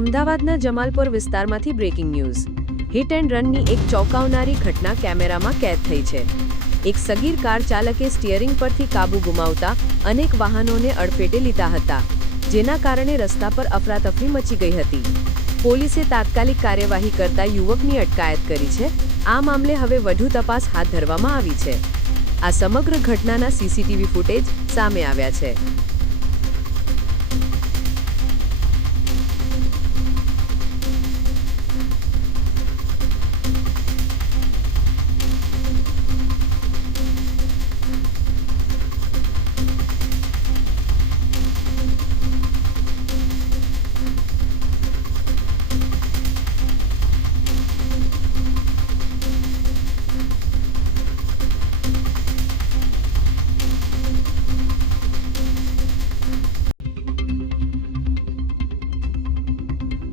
અમદાવાદના જમાલપુર વિસ્તારમાંથી breaking news. Hit and રનની એક ચોંકાવનારી ઘટના કેમેરામાં કેદ થઈ છે. એક સગીર કાર ચાલકે સ્ટીયરિંગ પરથી કાબુ ગુમાવતા અનેક વાહનોને અડફેટે લીધા હતા, જેના કારણે રસ્તા પર અફરાતફરી મચી ગઈ હતી. પોલીસે તાત્કાલિક કાર્યવાહી કરતા યુવકની અટકાયત કરી છે. આ મામલે હવે વધુ તપાસ હાથ ધરવામાં આવી છે. આ સમગ્ર ઘટનાના સીસીટીવી ફૂટેજ સામે આવ્યા છે.